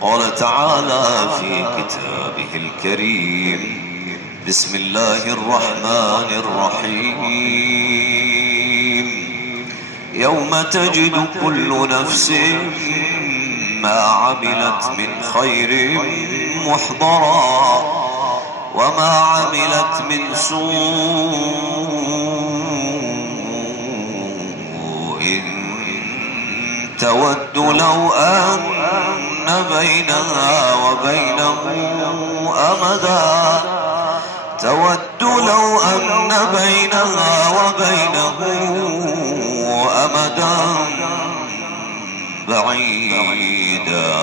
قال تعالى في كتابه الكريم: بسم الله الرحمن الرحيم. يوم تجد كل نفس ما عملت من خير محضرا وما عملت من سوء تود لو أن بينها وبينه أمدا بعيدا.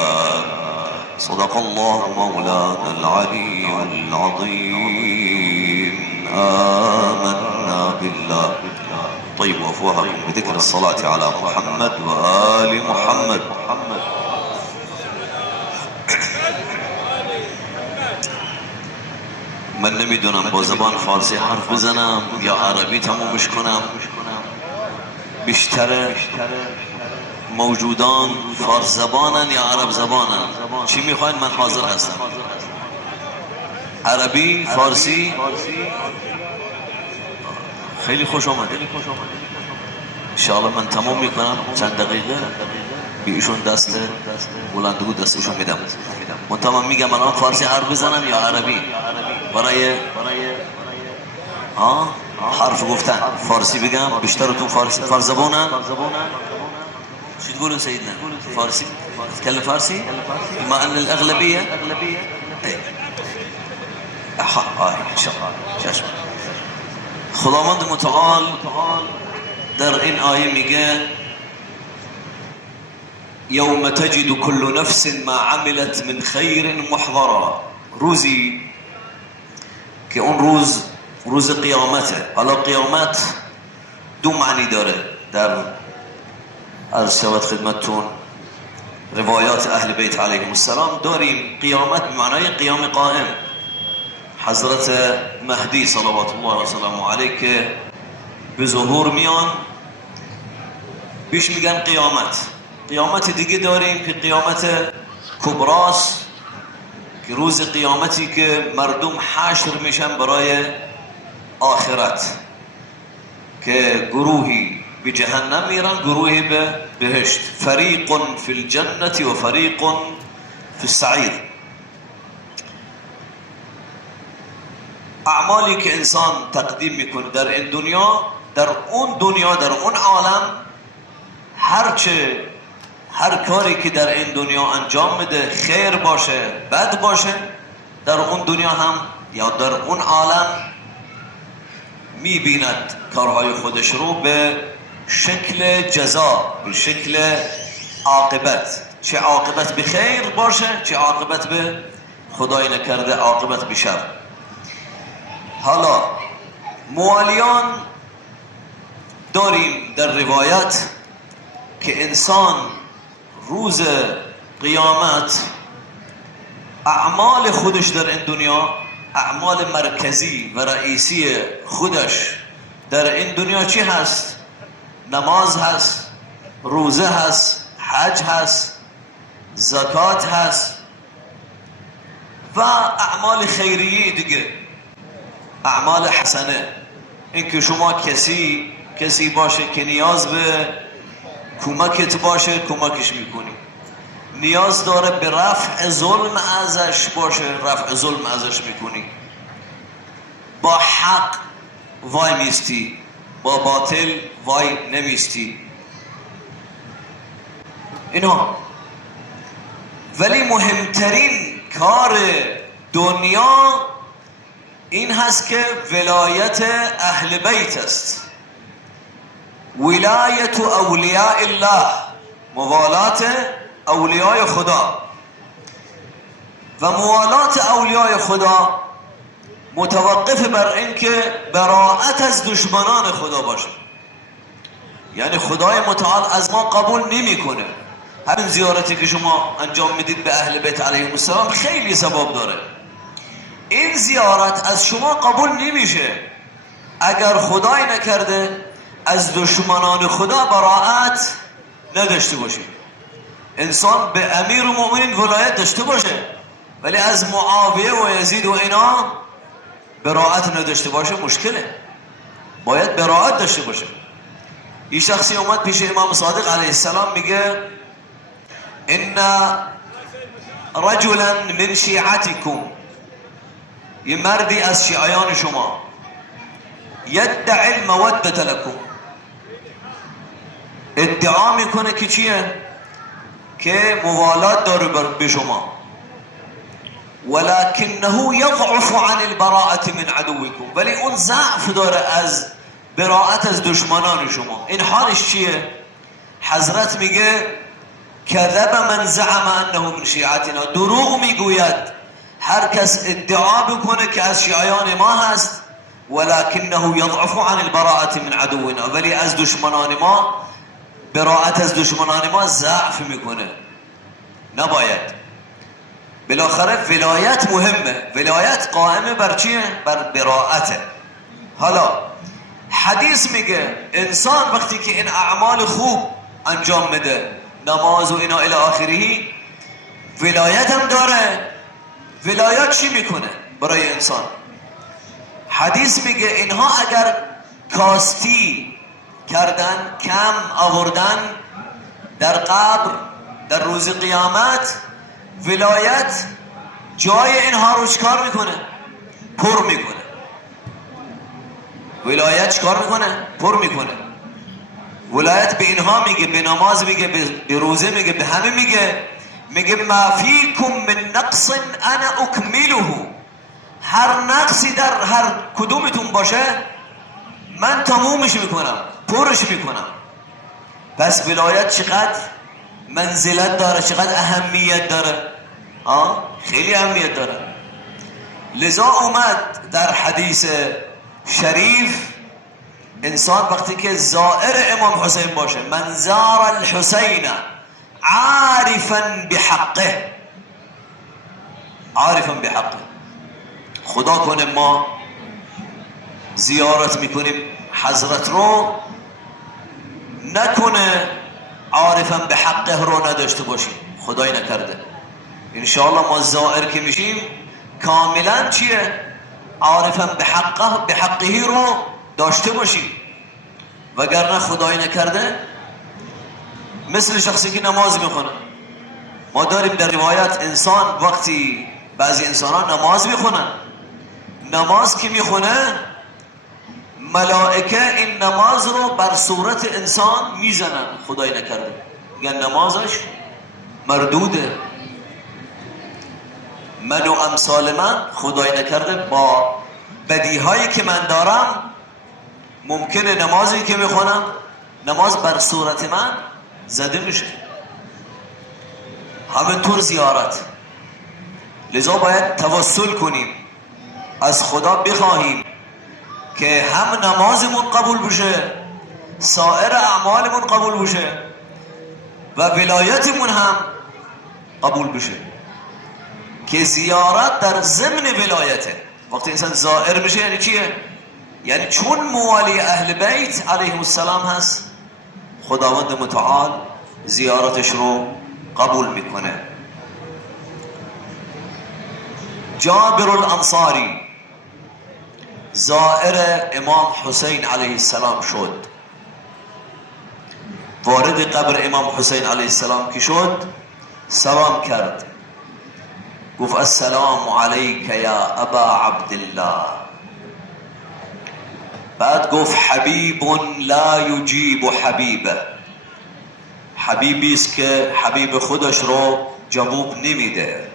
صدق الله مولانا العلي العظيم. آمنا بالله. طيب وأفواهكم بذكر الصلاة على محمد وآل محمد. من نمیدونم با زبان فارسی حرف بزنم یا عربی تمومش کنم. بیشتر موجودان فارس زبانن یا عرب زبانن؟ چی میخواین؟ من حاضر هستم. عربی، فارسی؟ خیلی خوش آمده. انشاءالله من تمام میکنم چند دقیقه به ایشون دست بلندگو دستشون میدم. منتها من میگم الان فارسی حرف بزنم یا عربی؟ برای حرف گفتن فارسی بگم. بیشترتون فارس زبانن؟ شو تقولون سيدنا؟ فارسي؟ تتكلم فارسي؟ بما ان الاغلبيه ان شاء الله. خداوند متعال در این آیه میگه یوم تجد كل نفس ما عملت من خیر محضرا. روزی که اون روز قیامته. حالا قیامت دو معنی داره. در عرض شود خدمتتون روایات اهل بیت علیهم السلام داریم قیامت به معنای قیام قائم. حضرت مهدی صلوات الله و سلامه علیه که به ظهور میان بیش میگن قیامت. قیامت دیگه داریم که قیامت کبراست، که روز قیامتی که مردم حشر میشن برای آخرت، که گروهی به جهنم میرن، گروهی به بهشت. فریق فی الجنة و فریق فی السعیر. اعمالی که انسان تقدیم میکنه در این دنیا، در اون عالم، هر کاری که در این دنیا انجام میده، خیر باشه بد باشه، در اون دنیا هم یا در اون عالم میبیند کارهای خودش رو به شکل جزا، به شکل عاقبت. چه عاقبت به خیر باشه، چه عاقبت به خدای نکرده عاقبت به شر. حالا موالیان داریم در روایت که انسان روز قیامت اعمال خودش در این دنیا، اعمال مرکزی و رئیسی خودش در این دنیا چی هست؟ نماز هست، روزه هست، حج هست، زکات هست و اعمال خیریه دیگه، اعمال حسنه. اینکه شما کسی باشه که نیاز به کمکت باشه، کمکش میکنی. نیاز داره به رفع ظلم ازش باشه، رفع ظلم ازش میکنی. با حق وای میستی، با باطل وای نمیستی. اینا. ولی مهمترین کار دنیا این هست که ولایت اهل بیت است. ولایت اولیاء الله، موالات اولیاء خدا. و موالات اولیاء خدا متوقف بر این که براءت از دشمنان خدا باشه. یعنی خدای متعال از ما قبول نمیکنه. همین زیارتی که شما انجام میدید به اهل بیت علیهم السلام خیلی ثواب داره. این زیارت از شما قبول نمیشه اگر خدای نکرده از دشمنان خدا براءت نداشته باشید. انسان به امیر المؤمنین ولایت داشته باشه ولی از معاویه و یزید و اینا براءت نداشته باشه مشکله. باید براءت داشته باشه. این شخصی اومد پیش امام صادق علیه السلام میگه ان رجلا من شیعتکم، یه مردی از شیعیان شما، یدعی المودت لکم، ادعا میکنه که چیه؟ که موالات داره به شما، ولكنه يضعف عن البراءة من عدوكم، ولی اون ضعف داره از براءت از دشمنان شما. این حالش چیه؟ حضرت میگه کذب من زعم انه من شیعتنا، دروغ میگوید هر کس ادعا بکنه که از شیعیان ما هست، ولكنه يضعف عن البراءة من عدونا، ولی از دشمنان ما، براءت از دشمنان ما ضعف میکنه. نباید. بالاخره ولایت مهمه. ولایت قائمه بر چیه؟ بر براءته. حالا حدیث میگه انسان وقتی که این اعمال خوب انجام میده، نماز و اینا الی آخری، ولایت هم داره. ولایت چی میکنه برای انسان؟ حدیث میگه اینها اگر کاستی کردن، کم آوردن در قبر، در روز قیامت، ولایت جای اینها رو چکار میکنه؟ پر میکنه. ولایت چکار میکنه؟ پر میکنه. ولایت به اینها میگه، به نماز میگه، به روزه میگه، به همه میگه ما فیکم من نقص انا اکمله، هر نقصی در هر کدومتون باشه من تمومش میکنم، پرش میکنم. پس ولایت چقدر منزلت داره، چقدر اهمیت داره. خیلی اهمیت داره. لذا اومد در حدیث شریف انسان وقتی که زائر امام حسین باشه، من زار الحسین عارفا بحقه، عارفا بحقه، خدا کنه ما زیارت میکنیم حضرت رو، نکنه عارفا بحقه رو نداشته باشیم، خدای نکرده. انشاءالله ما زائر که میشیم کاملا چیه؟ عارفا بحقه رو داشته باشیم، وگرنه خدای نکرده مثل شخصی که نماز میخونه. ما داریم در روایت انسان وقتی بعضی انسان ها نماز میخونن، نماز که میخونه ملائکه این نماز رو بر صورت انسان میزنن، خدای نکرده میگن نمازش مردوده. من و امثال من خدای نکرده با بدیهایی که من دارم ممکنه نمازی که میخونم، نماز بر صورت من زده میشه. همینطور زیارت. لذا باید توسل کنیم، از خدا بخواهیم که هم نمازمون قبول بشه، سایر اعمالمون قبول بشه و ولایتمون هم قبول بشه. که زیارت در ضمن ولایته. وقتی انسان زائر میشه یعنی چیه؟ یعنی چون موالی اهل بیت علیهم السلام هست، خداوند متعال زیارتش رو قبول میکنه. جابر الانصاری زائر امام حسین علیه السلام شد. وارد قبر امام حسین علیه السلام که شد سلام کرد، گفت السلام علیک یا ابا عبدالله. بعد گفت حبیب لا یجیب حبیبه، حبیبی است که حبیب خودش رو جواب نمیده.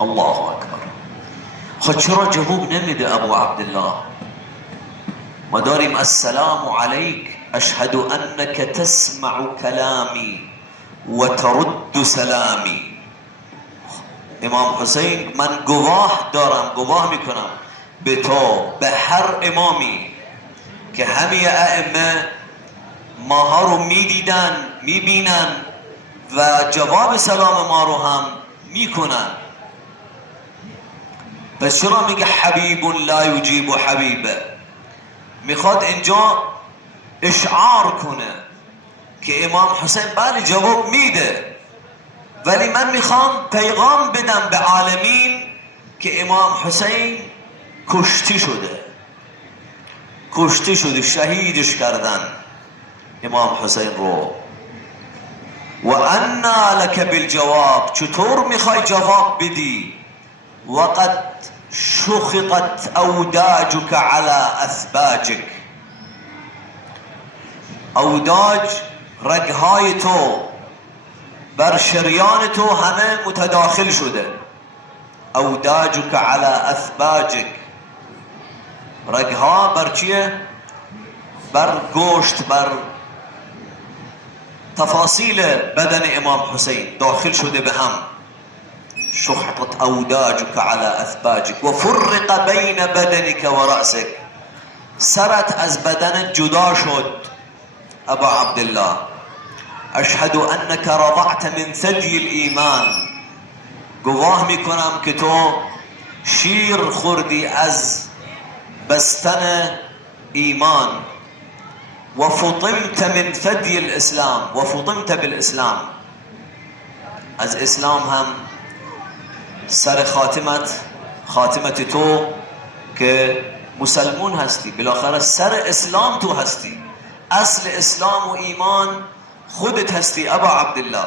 الله اکبر. خود چرا جواب نمیده ابو عبدالله؟ ما داریم السلام علیک اشهد انک تسمع کلامی و ترد سلامی. امام حسین من گواه دارم، گواه میکنم به تو، به هر امامی که همه ائمه ماها رو میدیدن، میبینن و جواب سلام ما رو هم میکنن. پس چرا میگه حبیب لا یجیب حبیبه؟ میخواد اینجا اشعار کنه که امام حسین بله جواب میده، ولی من میخوام پیغام بدم به عالمین که امام حسین کشته شده، شهیدش کردن امام حسین رو. و انا لک بالجواب، چطور میخوای جواب بدی؟ وقد شخقت اوداجك على اثباجك، اوداج رگهای تو بر شریان تو همه متداخل شده. اوداجك على اثباجك، رگها بر چیه؟ بر گوشت، بر تفاصیل بدن امام حسین داخل شده به هم. شخطت اوداجك على اثباجك و فرق بین بدنك و رأسك، سرت از بدن جدا شد. ابا عبدالله اشهد انك رضعت من ثدي الایمان، گواه میکنم که تو شیر خوردی از بستن ایمان. و فطمت من ثدي الاسلام، و فطمت بالاسلام، از اسلام هم سر خاتمت تو که مسلمون هستی، بالاخره سر اسلام تو هستی، اصل اسلام و ایمان خودت هستی ابا عبدالله.